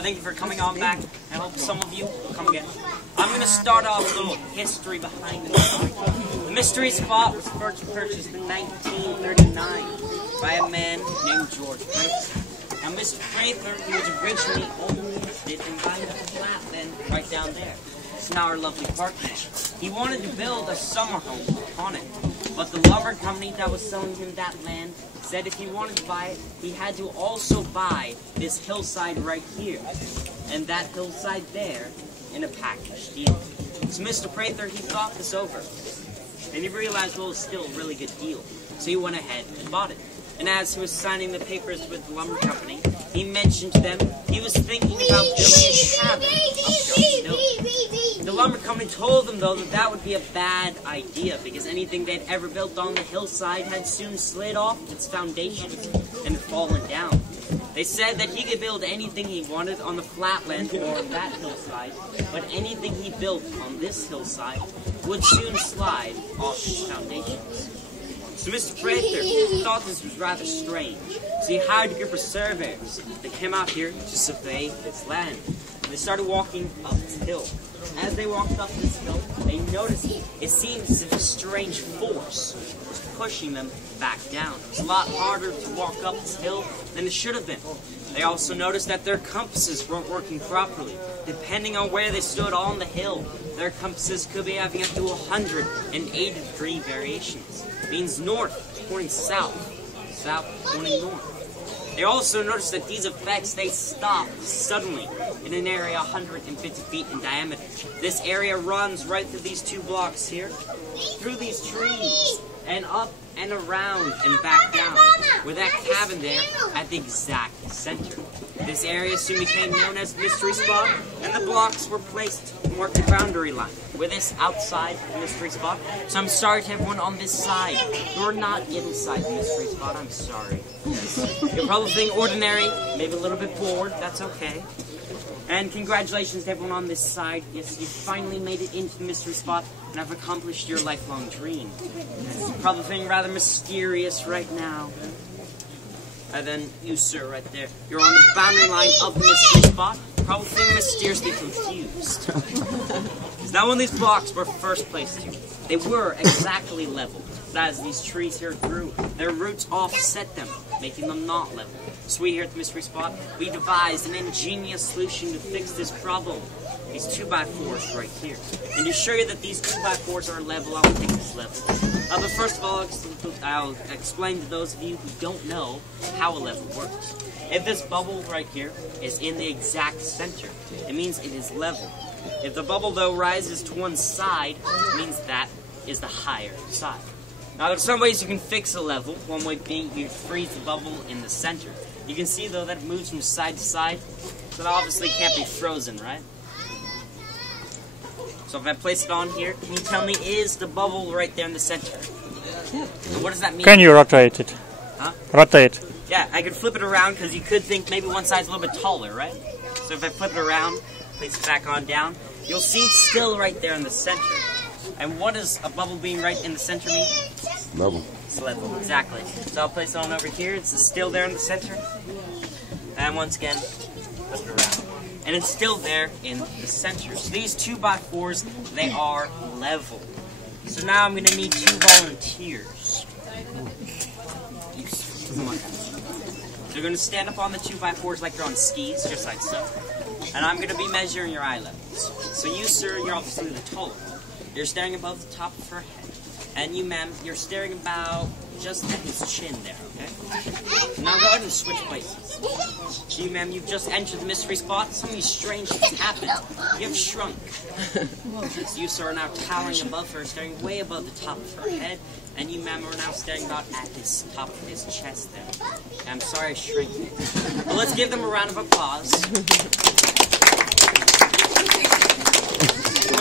Thank you for coming on back. I hope some of you will come again. I'm going to start off with a little history behind it. The mystery spot was first purchased in 1939 by a man named George Preyzera. Now, Mr. Preyzera, he was originally only interested in buying a flat land right down there. It's now our lovely park now. He wanted to build a summer home on it, but the lumber company that was selling him that land said if he wanted to buy it, he had to also buy this hillside right here, and that hillside there, in a package deal. So Mr. Preyzera, he thought this over, and he realized, well, it's still a really good deal. So he went ahead and bought it. And as he was signing the papers with the lumber company, he mentioned to them he was thinking about building a cabin up Hill. The lumber company told them, though, that would be a bad idea because anything they'd ever built on the hillside had soon slid off its foundations and fallen down. They said that he could build anything he wanted on the flatland or that hillside, but anything he built on this hillside would soon slide off its foundations. So Mr. Preyzera thought this was rather strange, so he hired a group of surveyors. They came out here to survey this land. They started walking up this hill. As they walked up this hill, they noticed it seemed as if a strange force was pushing them back down. It was a lot harder to walk up this hill than it should have been. They also noticed that their compasses weren't working properly. Depending on where they stood on the hill, their compasses could be having up to 180-degree variations. It means north pointing south, south pointing north. They also noticed that these effects, they stopped suddenly in an area 150 feet in diameter. This area runs right through these two blocks here, through these trees, and up and around and back down, with that cabin there at the exact center. This area soon became known as Mystery Spot, and the blocks were placed to mark the boundary line with this outside the Mystery Spot. So I'm sorry to everyone on this side. You're not inside the Mystery Spot, I'm sorry. Yes. You're probably being ordinary, maybe a little bit bored, that's okay. And congratulations to everyone on this side. Yes, you finally made it into the Mystery Spot and have accomplished your lifelong dream. Yes, you're probably feeling rather mysterious right now. And then you, sir, right there. You're on the boundary line of the Mystery Spot, probably feeling mysteriously confused. Because now when these blocks were first placed here, they were exactly level. But as these trees here grew, their roots offset them, making them not level. So we here at the Mystery Spot, we devised an ingenious solution to fix this problem. These 2x4s right here. And to show you that these 2x4s are level, I'll take this level. But first of all, I'll explain to those of you who don't know how a level works. If this bubble right here is in the exact center, it means it is level. If the bubble, though, rises to one side, it means that is the higher side. Now, there's some ways you can fix a level. One way being you freeze the bubble in the center. You can see, though, that it moves from side to side, so it obviously can't be frozen, right? So if I place it on here, can you tell me, is the bubble right there in the center? And what does that mean? Can you rotate it? Huh? Rotate. Yeah, I could flip it around because you could think maybe one side's a little bit taller, right? So if I flip it around, place it back on down, you'll see it's still right there in the center. And what does a bubble being right in the center mean? Level. It's level, exactly. So I'll place it on over here. It's still there in the center. And once again, flip it around. And it's still there in the center. So these 2x4s, they are level. So now I'm going to need 2 volunteers. They're going to stand up on the 2x4s like they're on skis, just like so. And I'm going to be measuring your eye levels. So you, sir, you're obviously the taller. You're staring above the top of her head. And you, ma'am, you're staring about just at his chin there, okay? Now go ahead and switch places. So you, ma'am, you've just entered the Mystery Spot. Something strange has happened. You have shrunk. So you, sir, are now towering above her, staring way above the top of her head. And you, ma'am, are now staring about at his top of his chest there. And I'm sorry I shrank you. But let's give them a round of applause.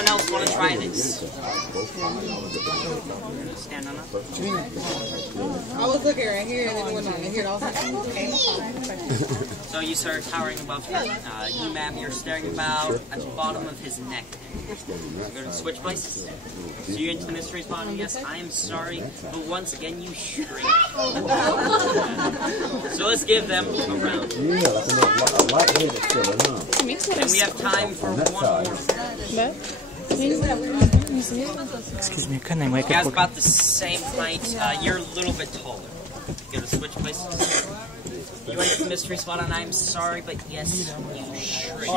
anyone else want to try this? Stand on up. I was looking right here and then it went on here. I was like, okay. So you start towering above him. You, ma'am, you're staring about at the bottom of his neck. You're going to switch places. So you're into the mystery spot, and yes, I am sorry, but once again, you shrink. So let's give them a round. And we have time for one more. Excuse me, can I make You guys about the same height. You're a little bit taller. You gotta switch places. You went to the mystery spot, and I'm sorry, but yes, you shrink.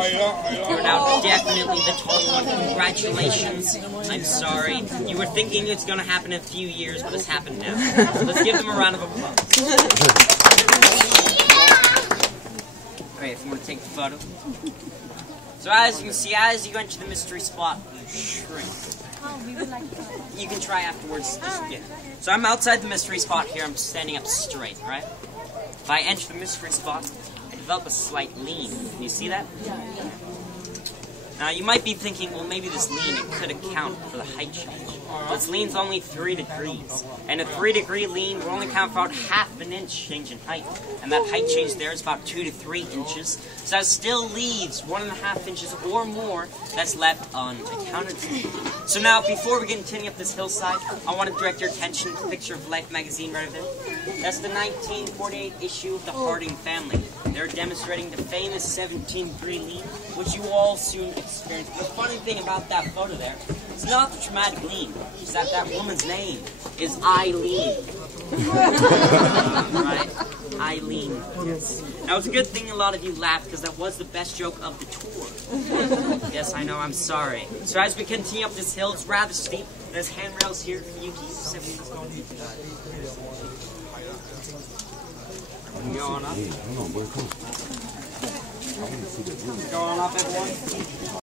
You're now definitely the taller one. Congratulations. I'm sorry. You were thinking it's gonna happen in a few years, but it's happened now. So let's give them a round of applause. Alright, if you want to take the photo. So as you can see, as you enter the mystery spot, you shrink. You can try afterwards. Yeah. So I'm outside the mystery spot here. I'm standing up straight, right? If I enter the mystery spot, I develop a slight lean. Can you see that? Now you might be thinking, well, maybe this lean, it could account for the height change. This lean's only 3 degrees. And a 3-degree lean will only count for about half an inch change in height. And that height change there is about 2 to 3 inches. So that still leaves 1.5 inches or more that's left unaccounted for. So now, before we continue up this hillside, I want to direct your attention to the picture of Life magazine right there. That's the 1948 issue of the Harding family. They're demonstrating the famous 17-degree lean, which you all soon experience. The funny thing about that photo there, it's not the traumatic lean, it's that that woman's name is Eileen. Right? Eileen. Yes. Now, it's a good thing a lot of you laughed, because that was the best joke of the tour. Yes, I know, I'm sorry. So as we continue up this hill, it's rather steep. There's handrails here for you to use. Go on up. Go on up, everyone.